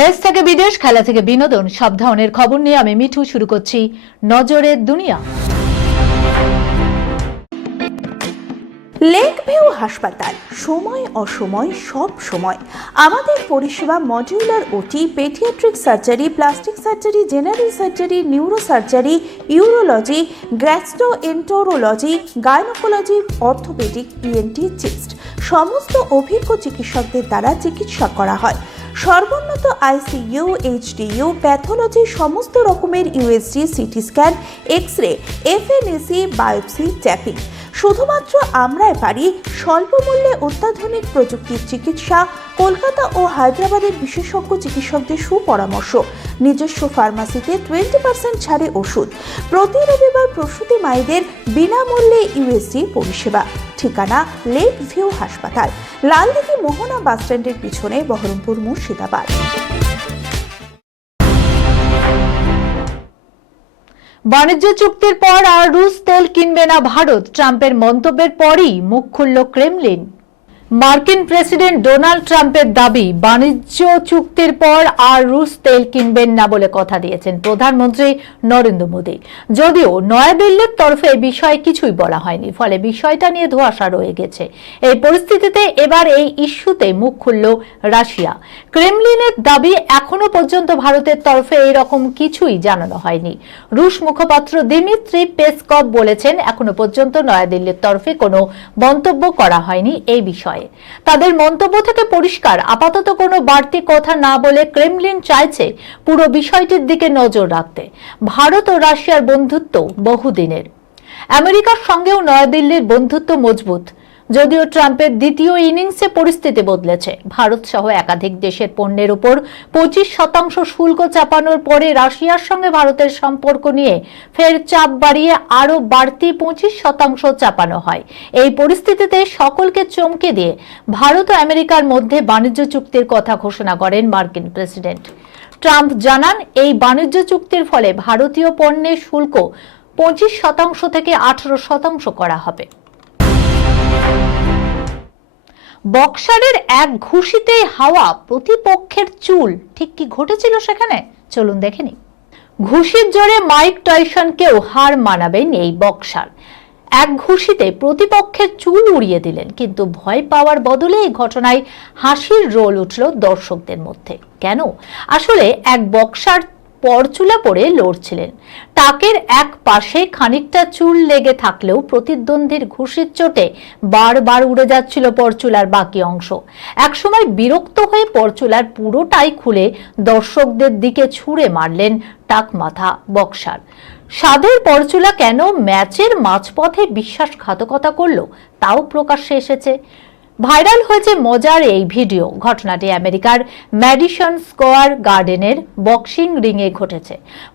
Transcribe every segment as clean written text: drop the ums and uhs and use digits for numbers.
দেশ থেকে বিদেশ, খেলা থেকে বিনোদন, সব ধরনের খবর নিয়ে আমি মিঠু শুরু করছি নজরের দুনিয়া। লেক ভিউ হাসপাতাল, সময় অসময় সব সময় আমাদের পরিষেবা modular OT, paediatric surgery, plastic surgery, general surgery, neuro surgery, urology, gastroenterology, gynaecology, orthopaedic, ENT, chest সমস্ত অভিজ্ঞ চিকিৎসকদের দ্বারা চিকিৎসা করা হয়। সর্বোন্নত আইসিইউ, এইচডিইউ, প্যাথোলজি, সমস্ত রকমের USG, CT scan, X ray, FNAC, biopsy, tapping. শুধুমাত্র আমরাই পারি স্বল্প মূল্যে অত্যাধুনিক প্রযুক্তির চিকিৎসা, কলকাতা ও হায়দ্রাবাদের বিশেষজ্ঞ চিকিৎসকদের সুপরামর্শ, নিজস্ব ফার্মাসিতে 20% ছাড়ে ওষুধ, প্রতি রবিবার প্রসূতি মায়েদের বিনামূল্যে ইউএসজি পরিষেবা। ঠিকানা লেক ভিউ হাসপাতাল, লালদিঘি মোহনা বাসস্ট্যান্ডের পিছনে, বহরমপুর, মুর্শিদাবাদ। বাণিজ্য চুক্তির পর আর রুশ তেল কিনবে না ভারত, ট্রাম্পের মন্তব্যের পরই মুখ খুলল ক্রেমলিন। মার্কিন প্রেসিডেন্ট ডোনাল্ড ট্রাম্পের দাবি, বাণিজ্য চুক্তির পর আর রুশ তেল কিনবেন না বলে কথা দিয়েছেন প্রধানমন্ত্রী নরেন্দ্র মোদী। যদিও নয়াদিল্লির তরফে এই বিষয়ে কিছুই বলা হয়নি, ফলে বিষয়টা নিয়ে ধোঁয়াশা রয়ে গেছে। এই পরিস্থিতিতে এবার এই ইস্যুতে মুখ খুলল রাশিয়া। ক্রেমলিনের দাবি, এখনো পর্যন্ত ভারতের তরফে এরকম কিছুই জানানো হয়নি। রুশ মুখপাত্র দিমিত্রি পেসকভ বলেছেন, এখনো পর্যন্ত নয়াদিল্লির তরফে কোনো মন্তব্য করা হয়নি এই বিষয়ে। তাদের মন্তব্য থেকে পরিষ্কার, আপাতত কোনো বাড়তি কথা না বলে ক্রেমলিন চাইছে পুরো বিষয়টির দিকে নজর রাখতে। ভারত ও রাশিয়ার বন্ধুত্ব বহুদিনের। আমেরিকার সঙ্গেও নয়াদিল্লির বন্ধুত্ব মজবুত। যদিও ট্রাম্পের দ্বিতীয় ইনিংসে পরিস্থিতি বদলেছে। ভারত সহ একাধিক দেশের পণ্যের উপর 25% শুল্ক চাপানোর পরে রাশিয়ার সঙ্গে ভারতের সম্পর্ক নিয়ে ফের চাপ বাড়িয়ে আরও বাড়তি 25% চাপানো হয়। এই পরিস্থিতিতে সকলকে চমকে দিয়ে ভারত ও আমেরিকার মধ্যে বাণিজ্য চুক্তির কথা ঘোষণা করেন মার্কিন প্রেসিডেন্ট। ট্রাম্প জানান, এই বাণিজ্য চুক্তির ফলে ভারতীয় পণ্যের শুল্ক 25% থেকে 18% করা হবে। বক্সারের এক ঘুষিতে হাওয়া প্রতিপক্ষের চুল, ঠিক কি ঘটেছিল সেখানে, চলুন দেখে নিই। ঘুষির জোরে মাইক টাইসনকেও হার মানাবেন এই বক্সার। এক ঘুষিতে প্রতিপক্ষের চুল উড়িয়ে দিলেন, কিন্তু ভয় পাওয়ার বদলে এই ঘটনায় হাসির রোল উঠল দর্শকদের মধ্যে। কেন? আসলে এক বক্সার পরচুলা পরে লড়ছিলেন। টাকের এক পাশে খানিকটা চুল লেগে থাকলেও প্রতিদ্বন্দ্বীর ঘুষির চোটে বারবার উড়ে যাচ্ছিল পরচুলার বাকি অংশ। একসময় বিরক্ত হয়ে পরচুলার পুরোটাই খুলে দর্শকদের দিকে ছুঁড়ে মারলেন টাক মাথা বক্সার। স্বাদের পরচুলা কেন ম্যাচের মাঝপথে বিশ্বাসঘাতকতা করলো, তাও প্রকাশ্যে এসেছে। ভাইরাল হয়েছে মজার এই ভিডিও। ঘটনাটি আমেরিকার ম্যাডিসন স্কোয়ার গার্ডেনের বক্সিং রিংয়ে ঘটেছে।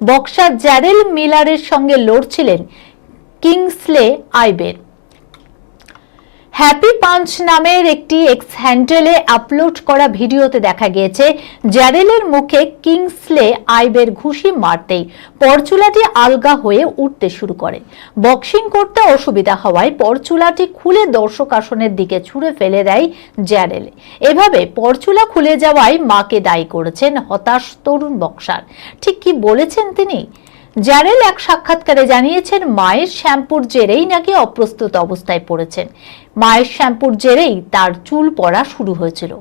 বক্সার জ্যারেল মিলারের সঙ্গে লড়ছিলেন কিংসলে আইবের। হ্যাপি পাঞ্চ নামের একটি এক্স হ্যান্ডেলে আপলোড করা ভিডিওতে দেখা গিয়েছে, জ্যারেলের মুখে কিংসলে আইবের ঘুষি মারতেই পরচুলাটি আলগা হয়ে উঠতে শুরু করে। বক্সিং করতে অসুবিধা হওয়ায় পরচুলাটি খুলে দর্শক আসনের দিকে ছুঁড়ে ফেলে দেয় জ্যারেল। এভাবে পরচুলা খুলে যাওয়ায় মাকে দায়ী করেছেন হতাশ তরুণ বক্সার। ঠিক কি বলেছেন তিনি? জ্যারেল এক সাক্ষাৎকারে জানিয়েছেন, মায়ের শ্যাম্পুর জেরেই নাকি অপ্রস্তুত অবস্থায় পড়েছেন। মায়ের শ্যাম্পুর জেরেই তার চুল পড়া শুরু হয়েছিল।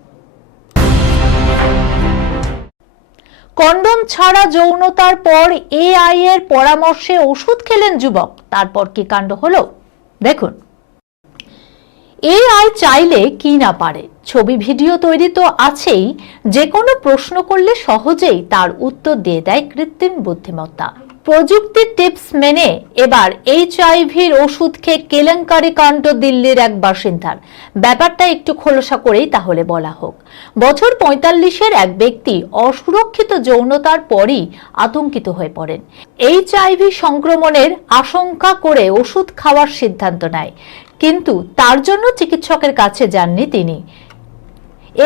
কন্ডম ছাড়া যৌনতার পর এআই এর পরামর্শে ওষুধ খেলেন যুবক। তারপর কি কাণ্ড হলো দেখুন। এআই চাইলে কি না পারে, ছবি ভিডিও তৈরি তো আছেই, যে কোনো প্রশ্ন করলে সহজেই তার উত্তর দিয়ে দেয় কৃত্রিম বুদ্ধিমত্তা। প্রযুক্তির টিপস মেনে এবার এইচআইভির ওষুধ খেয়ে কেলেঙ্কারি কাণ্ড দিল্লির এক বাসিন্দার। ব্যাপারটা একটু খোলসা করেই তাহলে বলা হোক। বছর 45-এর এক ব্যক্তি অসুরক্ষিত যৌনতার পরই আতঙ্কিত হয়ে পড়েন। এইচআইভি সংক্রমণের আশঙ্কা করে ওষুধ খাওয়ার সিদ্ধান্ত নেয়, কিন্তু তার জন্য চিকিৎসকের কাছে যাননি তিনি।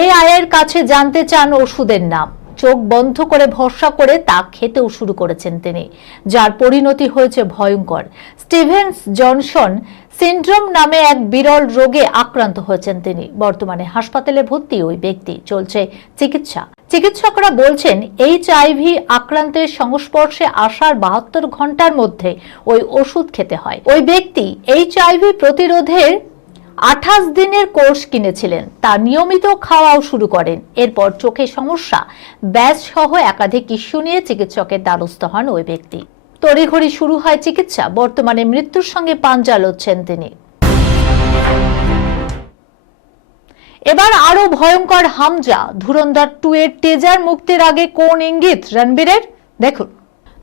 এআই এর কাছে জানতে চান ওষুধের নাম। চোখ বন্ধ করে ভরসা করে তা খেতেও শুরু করেছেন তিনি, যার পরিণতি হয়েছে ভয়ঙ্কর। স্টিভেন্স জনসন সিন্ড্রোম নামে এক বিরল রোগে আক্রান্ত হয়েছেন তিনি। বর্তমানে হাসপাতালে ভর্তি ওই ব্যক্তি, চলছে চিকিৎসা। চিকিৎসকরা বলছেন HIV আক্রান্তের সংস্পর্শে আসার 72 ঘন্টার মধ্যে ওই ওষুধ খেতে হয়। ওই ব্যক্তি HIV প্রতিরোধের 28 দিনের কোর্স কিনেছিলেন, তা নিয়মিত খাওয়াও শুরু করেন। এরপর চোখে সমস্যা, ব্যাস সহ একাধিক ইস্যু নিয়ে চিকিৎসকের দ্বারস্থ হন ওই ব্যক্তি। তড়িঘড়ি শুরু হয় চিকিৎসা। বর্তমানে মৃত্যুর সঙ্গে পাঞ্জা লড়ছেন তিনি। এবার আরো ভয়ঙ্কর হামজা। ধুরন্ধর 2 এর টিজার মুক্তির আগে কোন ইঙ্গিত রণবীরের, দেখুন।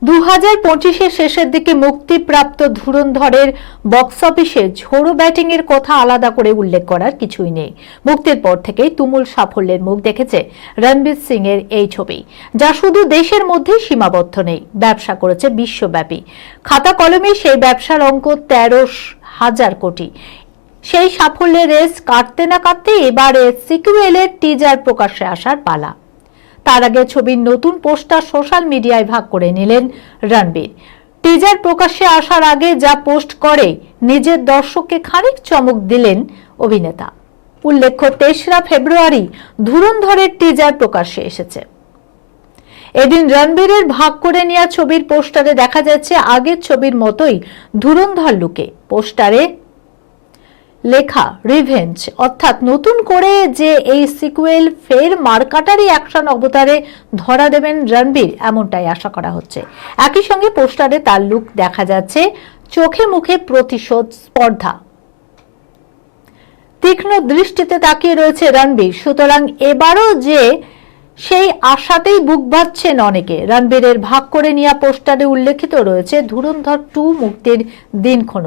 2025-এর শেষের দিকে মুক্তিপ্রাপ্ত ধুরন্ধরের বক্স অফিসে ঝোড়ো ব্যাটিং এর কথা আলাদা করে উল্লেখ করার কিছুই নেই। মুক্তির পর থেকেই তুমুল সাফল্যের মুখ দেখেছে রণবীর সিং এর এই ছবি, যা শুধু দেশের মধ্যেই সীমাবদ্ধ নেই, ব্যবসা করেছে বিশ্বব্যাপী। খাতা কলমে সেই ব্যবসার অঙ্ক 13,000 কোটি। সেই সাফল্যের রেস কাটতে না কাটতে এবারে সিকুয়েলের টিজার প্রকাশ্যে আসার পালা। তার আগে ছবির নতুন পোস্টার সোশ্যাল মিডিয়ায় ভাগ করে নিলেন রণবীর। টিজার প্রকাশ্যে আসার আগে যা পোস্ট করে নিজের দর্শককে খানিক চমক দিলেন অভিনেতা। উল্লেখ্য, 23 ফেব্রুয়ারি ধুরন্ধরের টিজার প্রকাশ্যে এসেছে। এদিন রণবীরের ভাগ করে নেওয়া ছবির পোস্টারে দেখা যাচ্ছে আগের ছবির মতোই ধুরন্ধর লুকে। পোস্টারে লেখা রিভেঞ্জ, অর্থাৎ নতুন করে যে এই সিকুয়েল ফের মারকাটারি অ্যাকশন অবতারে ধরা দেবেন রণবীর, এমনটাই আশা করা হচ্ছে। একই সঙ্গে পোস্টারে তার লুক দেখা যাচ্ছে চোখে মুখে প্রতিশোধ স্পর্ধা। তীক্ষ্ণ দৃষ্টিতে তাকিয়ে রয়েছে রণবীর। সুতরাং এবারও যে সেই আশাতেই বুক বাঁধছেন অনেকে। রণবীরের ভাগ করে নেওয়া পোস্টারে উল্লেখিত রয়েছে ধুরন্ধর 2 মুক্তির দিনক্ষণ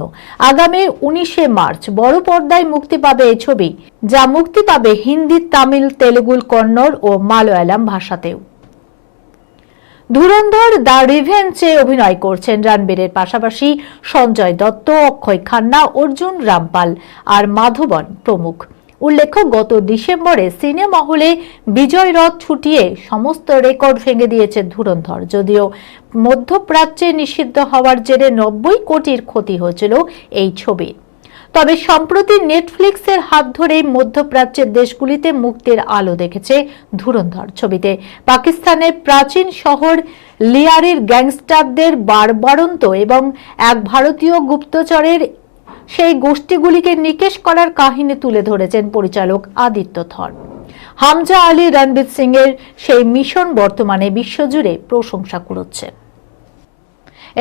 আগামী 19শে মার্চ। বড় পর্দায় মুক্তি পাবে এই ছবি, যা মুক্তি পাবে হিন্দি, তামিল, তেলুগু, কন্নড় ও মালয়ালম ভাষাতেও। ধুরন্ধর দ্য রিভেঞ্জে অভিনয় করছেন রণবীরের পাশাপাশি সঞ্জয় দত্ত, অক্ষয় খান্না, অর্জুন রামপাল আর মাধবন প্রমুখ। উল্লেখ্য, গত ডিসেম্বরে সিনেমা হলে বিজয় রথ ছুটিয়ে সমস্ত রেকর্ড ভেঙে দিয়েছে ধুরন্ধর। যদিও মধ্যপ্রাচ্যে নিষিদ্ধ হওয়ার জেরে 90 কোটির ক্ষতি হয়েছিল এই ছবি, তবে সম্প্রতি নেটফ্লিক্সের হাত ধরেই মধ্যপ্রাচ্যের দেশগুলিতে মুক্তির আলো দেখেছে ধুরন্ধর। ছবিতে পাকিস্তানের প্রাচীন শহর লিয়ারির গ্যাংস্টারদের বারবারন্ত এবং এক ভারতীয় গুপ্তচরের সেই গোষ্ঠীগুলিকে নিকেশ করার কাহিনী তুলে ধরেছেন পরিচালক আদিত্য ধর। হামজা আলী রণবীর সিং এর সেই মিশন বর্তমানে বিশ্বজুড়ে প্রশংসা কুড়োচ্ছে।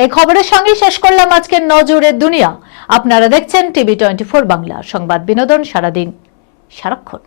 এই খবরের সঙ্গে শেষ করলাম আজকের নজরের দুনিয়া। আপনারা দেখছেন টিভি 24 বাংলা, সংবাদ বিনোদন সারাদিন সারাক্ষণ।